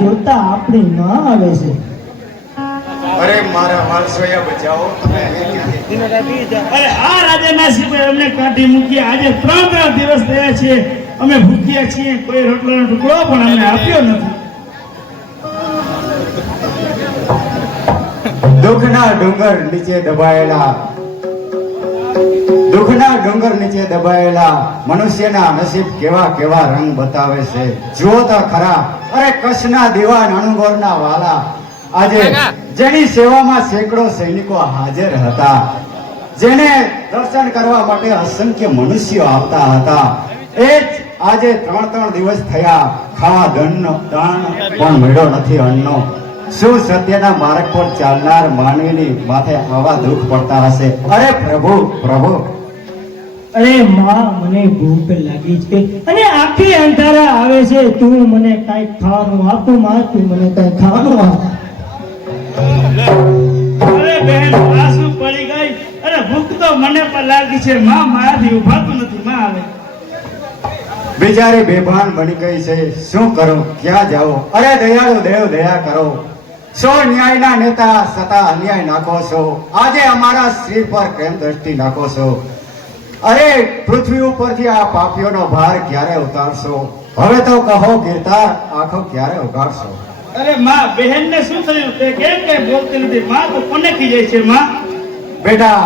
જોતા આપણી માં આવે છે. અરે મારા માણસોયા બચાવો તમે અરે આ રાજાના સિવાય અમને કાઢી મૂકી. આજે 3 દિવસ થયા છે અમે ભૂખ્યા છીએ. કોઈ રોટલાનો ટુકડો પણ અમને આપ્યો નથી. દુઃખના ડુંગર નીચે દબાયેલા મનુષ્યના નસીબ કેવા કેવા રંગ બતાવે છે. જુઓ તો ખરા. અરે કચ્છના દીવાન અણુગોરના વાલા આજે જેની સેવામાં સેંકડો સૈનિકો હાજર હતા, જેને દર્શન કરવા માટે અસંખ્ય મનુષ્યો આવતા હતા, એ જ આજે 3 દિવસ થયા ખાવા દાણ પણ મળ્યો નથી અન્નનો. શું સત્યના માર્ગ પર ચાલનાર માનવીની માથે આવા દુઃખ પડતા હશે? અરે પ્રભુ પ્રભુ. અરે માં, મને ભૂખ લાગી છે અને આખી અંધારા આવે છે. તું મને કઈ ખાવાનું આપું માં, તું મને કઈ ખાવાનું આપ. અરે બહેન, આંસુ પડી ગઈ. અરે ભૂખ તો મને પણ લાગી છે માં, મારાથી ઉભાતું નથી માં. આવે બિચારી બેભાન બની ગઈ છે. શું કરું, ક્યાં જાઓ? અરે દયાળુ દેવ, દયા કરો. સો ન્યાયના નેતા સતા અન્યાય નાખો છો. આજે અમારા શરીર પર પ્રેમ દ્રષ્ટિ નાખો છો. અરે પૃથ્વી ઉપરથી આ પાપીઓનો ભાર ક્યારે ઉતારશો? હવે તો કહો ગિરધાર આંખો ક્યારે ઉગાડશો? અરે માં, બહેનને શું થયું? તે કેમ કે બોલતી નથી માં? તો કોને ખીજાય છે માં? બેટા,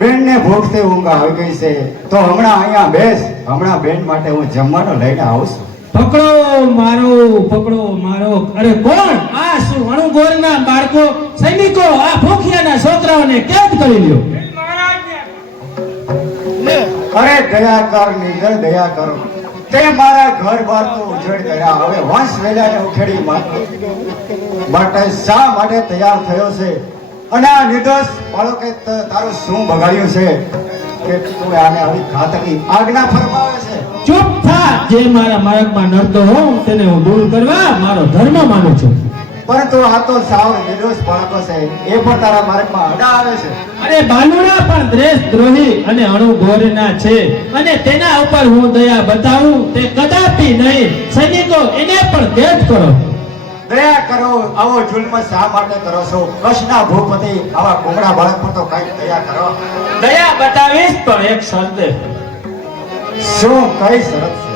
બેનને ભૂખથી ઊંઘ આવી ગઈ છે તો હમણાં અહીંયા બેસ. હમણાં બેન માટે હું જમવાનું લઈને આવું છું. પકડો મારો, પકડો મારો. અરે કોણ? આ શું અણુગોરના બાળકો સૈનિકો આ ભૂખ્યાના છોકરાઓને કેદ કરી લ્યો. અરે દયા કર નિર્દય, દયા કરો. તે મારા ઘર બાર તો ઉજળ કર્યા, હવે વંશ વેલાને ઉખેડી માટે શા માટે તૈયાર થયો છે? અને આ નિર્દોષ બાળકે તારું શું બગાડ્યું છે કે તું આને આવી ઘાતકી આજ્ઞા ફરમાવે છે? ચૂપ થા. જે મારા માર્ગમાં નડતો હોઉં તેને હું દૂર કરવા મારો ધર્મ માનું છું. પરંતુ આ તો સાવ નિર્દોષ બાળકો છે, એ પણ તારા માર્ગમાં અડા આવે છે. અરે બાલુડા પણ દેશદ્રોહી અને અણુઘોરના છે અને તેના ઉપર હું દયા બતાવું તે કદાપી નહીં. સૈનિકો એને પણ કેદ કરો. દયા કરો. આવો જુલ્મ શા માટે કરો છો? કચ્છના ભૂપતિ આવા કુમળા બાળક પર તો કઈક દયા કરો. દયા બતાવીશ પણ એક શરતે. શું કઈ શરત છે?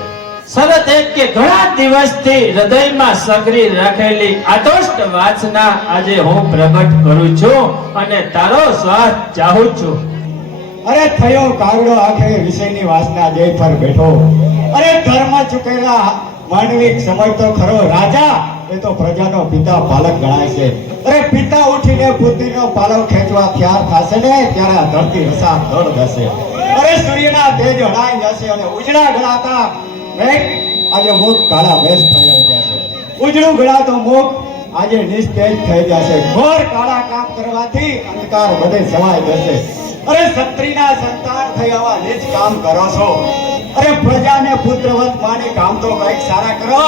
શરત એક કે ઘણા દિવસથી હૃદયમાં સગરી રાખેલી આદોષ્ટ વાસના આજે હું પ્રગટ કરું છું અને તારો સ્વાદ ચાહું છું. અરે થયો કાગડો આખે વિષયની વાસના જય પર બેઠો. અરે ધર્મ ચૂકેલા માનવિક સમજતો ખરો રાજા એ તો પ્રજાનો પિતા પાલક ગણાય છે. અરે પિતા ઉઠીને પુત્રીનો પાલવ ખેંચવા તૈયાર થશે ને ત્યારે આ ધરતી રસા ધડ જશે. અરે સૂર્યના તેજ હણાઈ જશે અને ઉજળા ગણાતા મેઘ આજે મુખ કાળા વેશ થઈ રહ્યા છે. ઉજળું ગણાતો મુખ આજે નિસ્તેજ થઈ જશે. ઘોર કાળા કામ કરવાથી અંધકાર બધે છવાઈ જશે. અરે ક્ષત્રિયના સંતાન થઈ આવા નીચ કામ કરો છો. અરે પ્રજાને પુત્રવત માની કામ તો કઈક સારા કરો.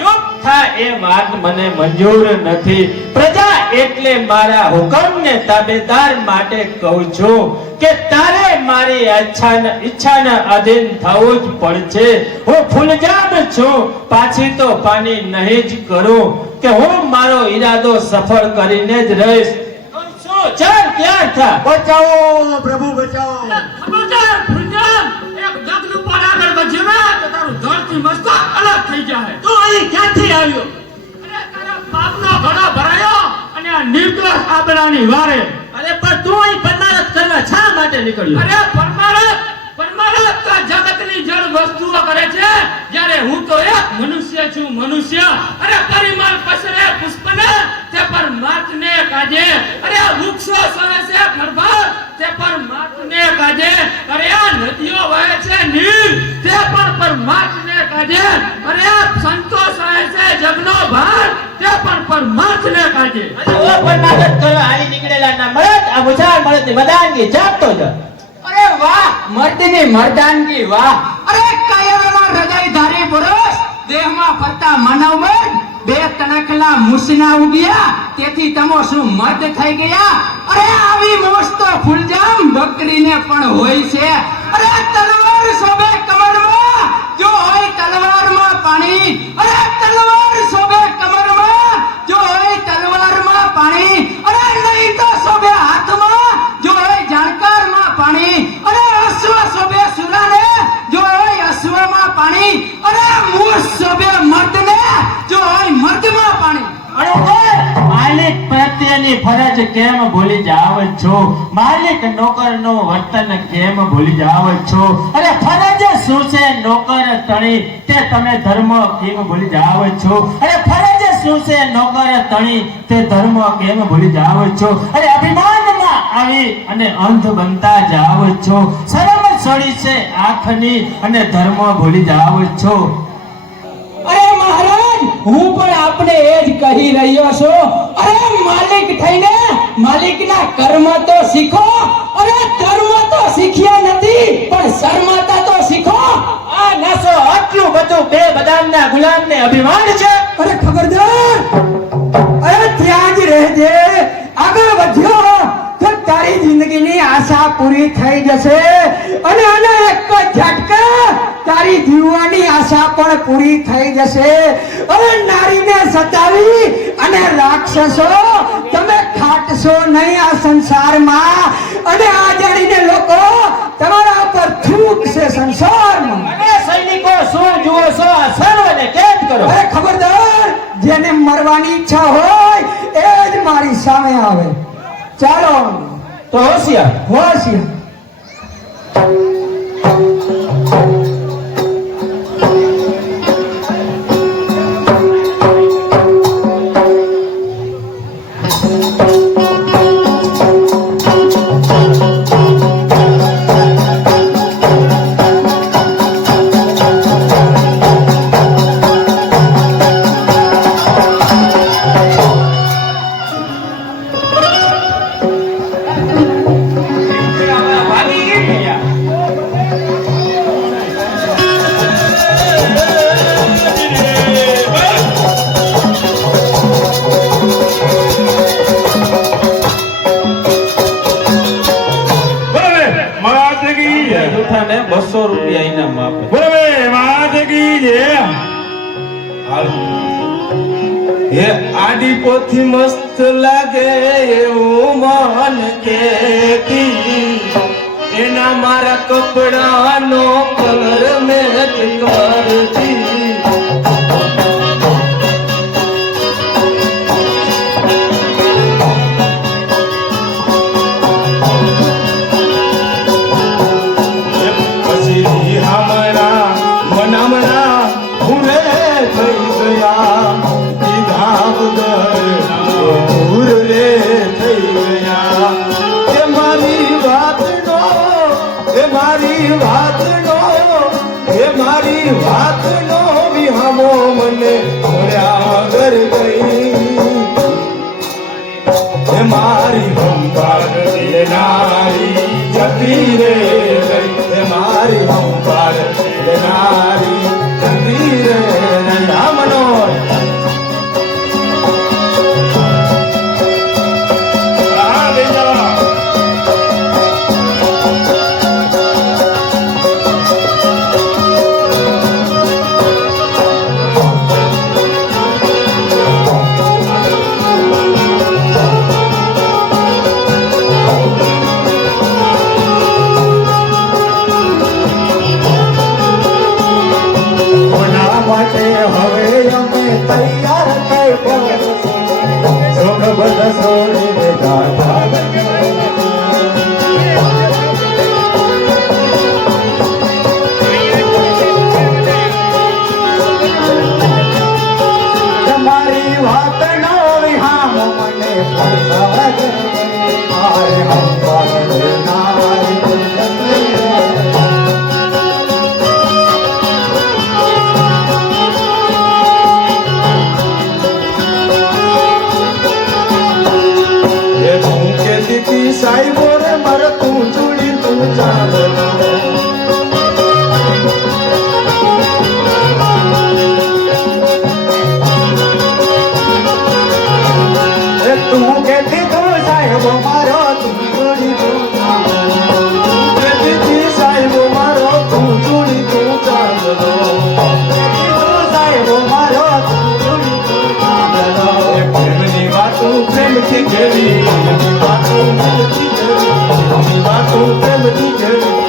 ચૂપ થા. એ વાત મને મંજૂર નથી. પ્રજા એટલે મારા હુકમને તાબેદાર માટે કહું છું કે તારે મારી ઈચ્છાના અધીન થવું જ પડશે. હું ફૂલજામ છું, પાછી તો પાણી નહીં જ કરું કે હું મારો ઈરાદો સફળ કરીને જ રહીશ. શું ચાલ ક્યાં થા? બચાવો પ્રભુ, બચાવો. ખબરદાર ફૂલજામ, એક ડગલું પણ આગળ વધ્યો ને તો તારું ધરતી મસ્તક અલગ થઈ જાય. તું અહીં ક્યાંથી આવ્યો? અરે તારા પાપનો ઘડો ભરાયો અને આ નિર્દોષ આબરાની વારે. અરે પણ તું અહીં પરમારથ કરવા શા માટે નીકળ્યો? અરે પરમારથ તો જગતની જળ વસ્તુઓ કરે છે, જ્યારે હું તો એક મનુષ્ય છું. મનુષ્ય અરે પરિમળ પસરે પુષ્પને તે પરમાત્મને કાજે. અરે આ વૃક્ષો સહે છે ફરફર તે પરમાત્મને કાજે. અરે આ નદીઓ વહે છે નીર તે પણ પરમાત્મને કાજે. અરે આ સંતો સહે છે જગનો ભાર તે પણ પરમાત્મને કાજે. અરે ઓ પરમારથ કરવા હાલી નીકળેલા ના મળત આ બુઝાર મળત મદાનગી જાપતો જ. અરે વાહ, મર્દની મર્દાનગી વાહ. અરે કાયરમાં હૃદયધારી પુરુષ, દેહમાં ફરતા માનવમન, બે તણખલા મુસના ઉગ્યા તેથી તમો શું મર્દ થઈ ગયા? અરે આવી મોજ તો ફૂલજામ બકરીને પણ હોય છે. અરે તલવાર શોભે કમરમાં, જો હોય તલવારમાં પાણી. અરે તલવાર શોભે કમરમાં ફરજ કેમ ભૂલી જાવ છો? માલિક નોકરનું વર્તન કેમ ભૂલી જાવ છો? અરે ફરજ શું છે નોકર તણી, તે તમે ધર્મ કેમ ભૂલી જાવ છો? અરે ફરજ શું છે નોકર તણી, તે ધર્મ કેમ ભૂલી જાવ છો? અરે અભિમાનમાં આવી અને અંધ બનતા જાવ છો. શરમ છોડી છે આંખની અને ધર્મ ભૂલી જાવ છો. અરે મહારાજ, હું પણ આપને એ જ કહી રહ્યો છું. અરે માલિક થઈને માલિકના કર્મ તો શીખો. અરે ધર્મ તો શીખ્યા નથી, પણ શર્માતા તો શીખો. આ નસો આટલું બધું બે બદામના ગુલામને અભિમાન છે. અરે ખબરદાર, અરે ત્યાં જ રહેજે. આગળ વધ્યો તો તારી જિંદગીની આશા પૂરી થઈ જશે, અને આના એક જ ઝટકા તારી જીવવાની આશા પણ પૂરી થઈ જશે. હવે નારીને સતાવી અને રાક્ષસો તમે ખાટશો નહીં આ સંસારમાં, અને આ જાણીને લોકો તમારા પર થૂકશે સંસારમાં. અરે સૈનિકો, શું જુઓ છો? આ સર્વને કેદ કરો. અરે ખબરદાર, જેને મરવાની ઈચ્છા હોય એ જ મારી સામે આવે. ચાલો તો હોશિયાર. હોશિયાર. ભાગી ગયા. બોલે માત કી જય. જૂઠાને 200 રૂપિયા ઇનામ આપે. બોલે માત કી જય. હે આડી પોથી મસ્ત લાગે એવું મન કેતી, એના મારા કપડાનો કલર મેચ કરતી. પછી હમરા મનામરા ભૂલે થઈ ગયા, દીધા વગર ભૂલે થઈ ગયા. એ મારી વાતનો, એ મારી વાતનો, એ મારી વાતનો વિહામો મને મળ્યા વગર ગઈ. એ મારી હંભાળ લેનારી જતી રે ગઈ. એ મારી હંભાળ લેનારી જતી રે ગઈ. રામનો આ દેજા. કોના માટે હવે અમે તૈયાર થઈ સુખ બધા છોડીને જાતા. તમારી વાતનો વિહામો મને પડતા વગર મારે હંભાળ લેનારી જતી રે. એ તું કેતી તી સાહેબો રે મારે તું જોડી તું ચાલે. એ તું કેતી તું સાહેબો મારો તું જોડી તું કેતી તી સાહેબો મારો તું જોડી તું ચાલે. સાહેબો મારો તું જોડી તું એ પ્રેમની વાતો પ્રેમથી કેવી, એની વાતો પ્રેમથી કેવી, એની વાતો પ્રેમથી કેવી.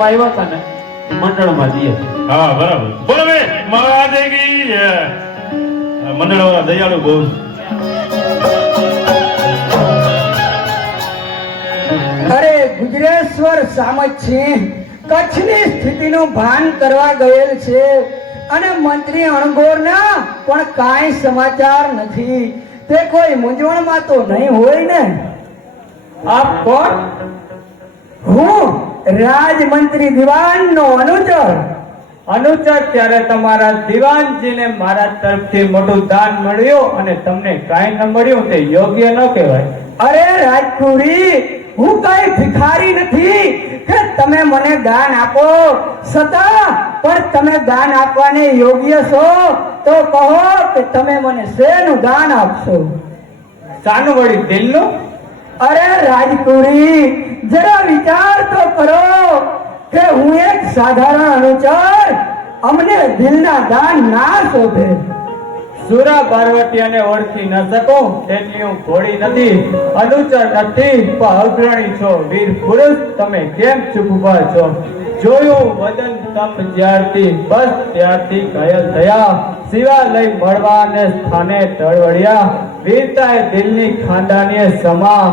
ભેટમાં આવ્યા હતા ને એ મંડળમાં દઈએ હા બરાબર બોલો બે મહાદેવ કી જય મંડળ વાળા દયાળુ બહુ અરે ગુજરેશ્વર સામતસિંહ કચ્છની સ્થિતિનું ભાન કરવા ગયેલ છે અને મંત્રી અણગોરના પણ કાંઈ સમાચાર નથી. તે કોઈ મૂંઝવણમાં તો નહીં હોય ને? આપ કોણ? હું રાજમંત્રી દિવાનનો અનુચર. અનુચર ત્યારે તમારા દિવાનજીને મારા તરફથી મોટું દાન મળ્યું અને તમને કાંઈ ન મળ્યું તે યોગ્ય ન કહેવાય. અરે રાજકુરી, હું કઈ ભિખારી નથી કે તમે મને દાન આપો. છતાં પણ તમે દાન આપવાને યોગ્ય છો તો કહો કે તમે મને શેનું દાન આપશો? શાનું વળી, દિલનું? અરે રાજકુરી, જરા વિચાર તો કરો કે હું એક સાધારણ અનુચર, અમને દિલના દાન ના શોભે. સુરા પાર્વતીને ઓળખી ન શકું તેટલી હું ઘોડી નથી, અનુચર નથી, પણ અગ્રણી છો. વીર પુરુષ તમે કેમ ચૂપ ઉભા છો? જોયું વદન તપ જ્યારથી, બસ ત્યારથી ઘાયલ થયા. શિવાલય મળવાને સ્થાને ટળવળ્યા, વીરતાએ દિલની ખાંડાનીએ સમા.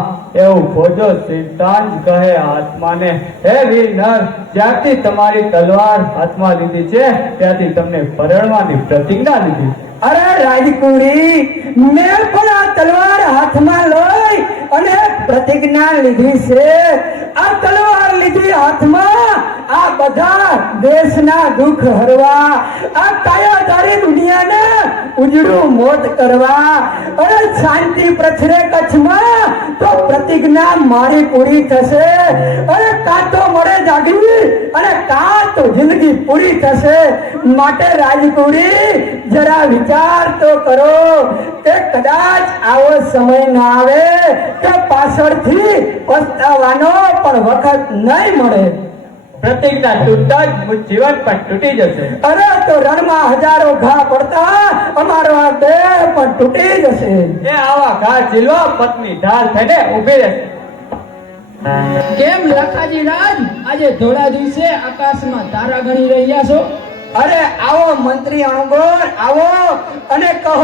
એવું ભોજો સિદ્ધાંત કહે આત્માને. હે વીર નર, જ્યારથી તમારી તલવાર હાથમાં લીધી છે ત્યાંથી તમને પરણવાની પ્રતિજ્ઞા લીધી. અરે રાજકુરી, મેં પણ આ તલવાર હાથમાં લઈ અને પ્રતિજ્ઞા લીધી છે. આ તલવાર લીધી હાથમાં આ બધા દેશના દુઃખ હરવા, આ કાયાધારી દુનિયાને ઉજળું મોત કરવા. અરે શાંતિ પ્રસરે કચ્છમાં તો પ્રતિજ્ઞા મારી પૂરી થશે. અરે કાં તો મળે જાગવી અને કાં તો જિંદગી પૂરી થશે. માટે રાજકુરી, જરા વિચાર તો કરો કે કદાચ આવો સમય ના આવે કે પાછળથી પસ્તાવાનો પણ વખત નહીં મળે. પ્રતિજ્ઞા તૂટતા જ જીવન પણ તૂટી જશે. અરે તો રણમાં હજારો ઘા પડતા અમારો આ દેહ પણ તૂટી જશે. એ આવા ઘા ઝીલવા પત્ની ઢાલ થઈને ઊભી રહેશે. કેમ લખાજી રાજ, આજે ધોળા દિવસે આકાશમાં તારા ગણી રહ્યા છો? અરે આવો મંત્રી અણગોર, આવો અને કહો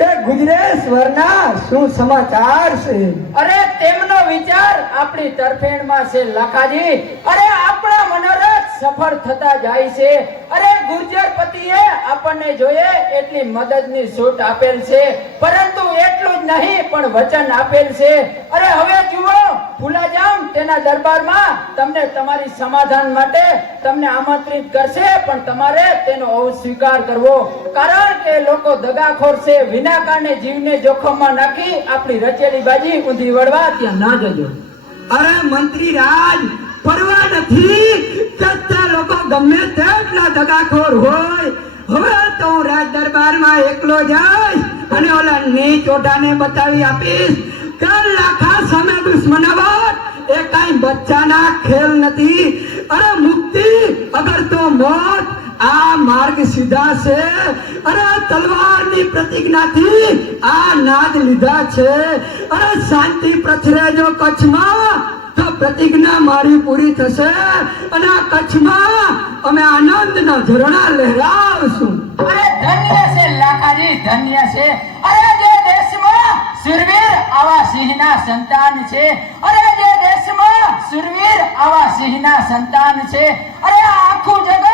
કે ગુજરાતના શું સમાચાર છે? અરે તેમનો વિચાર આપણી તરફેણમાં છે લખાજી. અરે આપણા મનોરથ સફળ થતા જાય છે. અરે ગુર્જરપતિએ આપણને જોઈએ એટલી મદદની છૂટ આપેલ છે, પરંતુ એટલું જ નહીં પણ વચન આપેલ છે. અરે હવે જુઓ, ફુલાજામ તેના દરબારમાં તમને તમારી સમાધાન માટે તમને આમંત્રિત કરશે, પણ તમારે તેનો અસ્વીકાર કરવો. કારણ કે લોકો દગાખોર છે. વિના કારણે જીવને જોખમમાં નાખી આપણી રચેલી બાજી ઊંધી વળવા ત્યાં ના જજો. અરે મંત્રી રાજ, પરવા નથી કે તે લોકો ગમે તેટલા દગાખોર હોય. હવે તો હું રાજ દરબારમાં એકલો જઈશ અને ઓલા નીચ ઓઢાને બતાવી આપીશ કે લાખા સામે દુશ્મનાવટ એ કઈ બચ્ચાના ખેલ નથી. અરે મુક્તિ અગર તો મોત, આ માર્ગ સીધા છે. અરે તલવારની પ્રતિજ્ઞાથી આ નાદ લીધા છે. અરે શાંતિ પ્રસરે જો કચ્છમાં તો પ્રતિજ્ઞા મારી પૂરી થશે અને આ કચ્છમાં અમે આનંદના ઝરણા લહેરાવશું. અરે ધન્ય છે લાખાજી, ધન્ય છે. અરે જે દેશમાં સુરવીર આવા સિંહના સંતાન છે, અરે જે દેશમાં સુરવીર આવા સિંહના સંતાન છે, અરે આ આખું જગત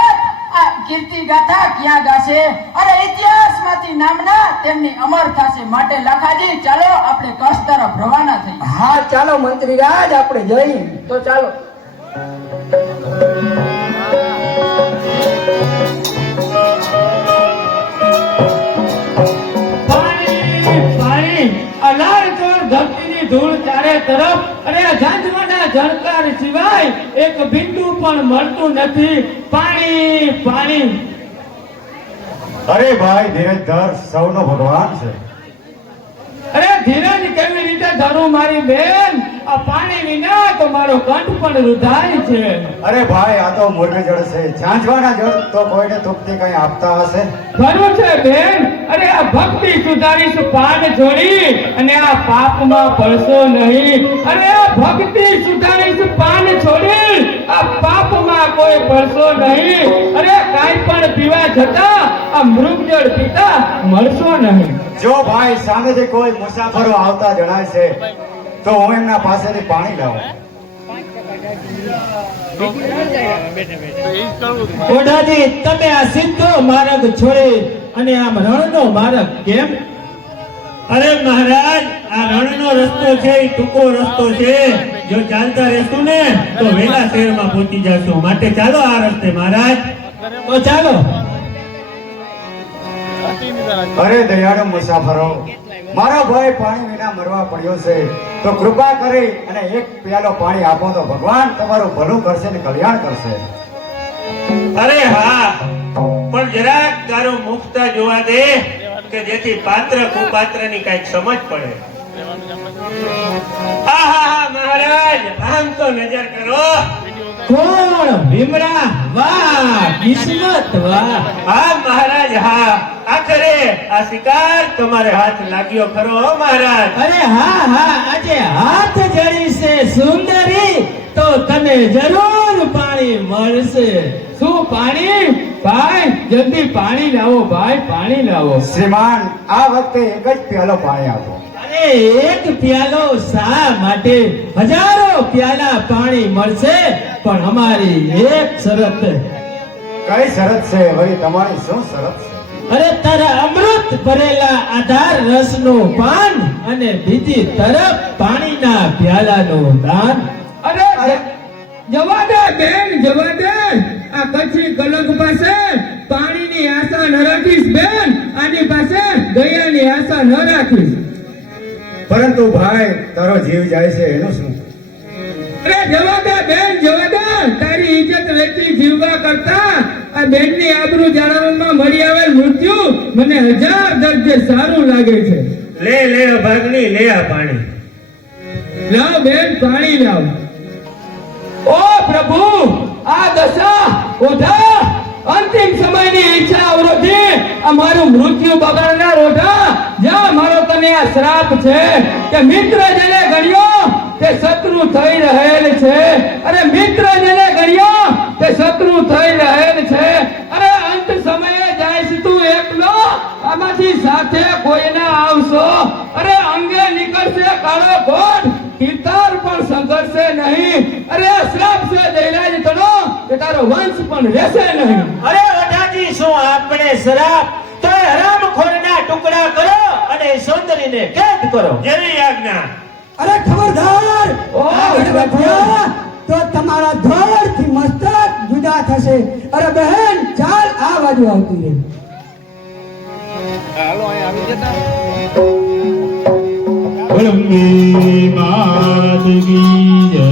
આ કીર્તિ ગાથા ક્યાં ગાશે? અરે ઇતિહાસમાંથી નામના તેમની અમર થશે. માટે લખાજી, ચાલો આપણે કચ્છ તરફ રવાના થઈ. હા ચાલો મંત્રી રાજ, આપણે જઈએ. તો ચાલો. ધરતીની ધૂળ ચારે તરફ, અને આ ઝાંઝવાના ઝણકાર સિવાય એક બિંદુ પણ મળતું નથી. પાણી પાણી. અરે ભાઈ ધીરજ ધર, સૌનો ભગવાન છે. અરે ધીરજ કેવી રીતે ધરું મારી બેન? આ પાણી વિના તો મારો કંઠ પણ રૂધાય છે. અરે ભાઈ, આ તો મુર્ગ જળ છે. ઝાંઝવાના જળ તો કોઈને તૂટતી કઈ આપતા હશે. ખરું છે બેન. અરે આ ભક્તિ સુધારીશ પાન છોડી અને આ પાપમાં પડશો નહીં. અરે આ ભક્તિ સુધારીશ પાન છોડી આ પાપમાં માં કોઈ પડશો નહીં. અરે કાંઈ પણ પીવા છતાં આ મૃગજળ પીતા મળશો નહીં. જો ભાઈ સામેથી કોઈ મુસાફરો આવતા જણાય છે તો હું એમના પાસેથી પાણી લાવું. ઓઢાજી, તમે આ સીધો માર્ગ છોડી અને આમ રણનો માર્ગ કેમ? અરે મહારાજ, આ રણનો રસ્તો છે એ ટૂંકો રસ્તો છે. જો ચાલતા રહેશું ને તો વેલા શહેરમાં પહોંચી જશું. માટે ચાલો આ રસ્તે મહારાજ. તો ચાલો. અરે દયાળુ મુસાફરો, મારો ભાઈ પાણી વિના મરવા પડ્યો છે તો કૃપા કરી અને એક પ્યાલો પાણી આપો તો ભગવાન તમારું ભલું કરશે ને કલ્યાણ કરશે. અરે હા, પણ જરાક તારું મુખતા જોવા દે કે જેથી પાત્ર કુપાત્રની કઈક સમજ પડે. આહા મહારાજ, આમ તો નજર કરો. કોણ? ભીમડા? વાહ, કિસ્મત વાહ. હા મહારાજ, હા. આખરે આ શિકાર તમારે હાથ લાગ્યો ખરો હો મહારાજ. અરે હા હા, આજે હાથ જડી છે સુંદરી તો તને જરૂર પાણી મળશે. શું પાણી? ભાઈ જલ્દી પાણી લાવો, ભાઈ પાણી લાવો. શ્રીમાન, આ વખતે એક જ પ્યાલો પાણી આપો. અરે એક પ્યાલો શા માટે? હજારો પ્યાલા પાણી મળશે, પણ અમારી એક શરત. કઈ શરત છે વળી? તમારી શું શરત છે? અરે તારા અમૃત ભરેલા આધાર રસનું પાન અને બીજી તરફ પાણીના પ્યાલાનું દાન. અરે જવા દે બેન, જવા દે. આ કચ્છી કલંક પાસે પાણીની આશા ન રાખીશ બેન. આની પાસે દયાની આશા ન રાખીશ. પરંતુ ભાઈ, તારો જીવ જાય છે એનું શું? અરે જવા દે બેન, જવા દે. તારી ઇજ્જત વેચી જીવવા કરતા આ બેનની આબરૂ જાળવવામાં મળી આવેલ મૃત્યુ મને 1000 દર્જે સારું લાગે છે. લે લે ભાગની, લે આ પાણી. લાવ બેન, પાણી લાવ. ઓ પ્રભુ, આ દશા ઓઢા અંતિમ સમયની ઈચ્છા અવરોધી અમારું મૃત્યુ બગાડનાર ઓઢા, જ્યાં મારો તને આ શ્રાપ છે કે મિત્ર જેને ગણ્યો તે શત્રુ થઈ રહેલ છે. અરે મિત્ર જેને ગણ્યો તે શત્રુ થઈ રહેલ છે. અરે અંત સમયે જાઈશ તું એકલો, આમાંથી સાથે કોઈ ના આવશો. અરે અંગે નીકળશે કાળો કોટ, કિતાર પણ સંઘર્ષે નહીં. અરે શ્રાપ છે દૈલાજ તણો કે તારો વંશ પણ રહેશે નહીં. અરે ઓઢાજી, શું આપણે શ્રાપ? તો હરામખોરના ટુકડા કરો અને સુંદરીને કેદ કરો. જેવી આજ્ઞા. અરે ખબરદાર! આગળ વધ્યા તો તમારા ધોળથી મસ્તક જુદા થશે. અરે બહેન, ચાલ આ બાજુ આવતી રહે. બોલો માત કી જય.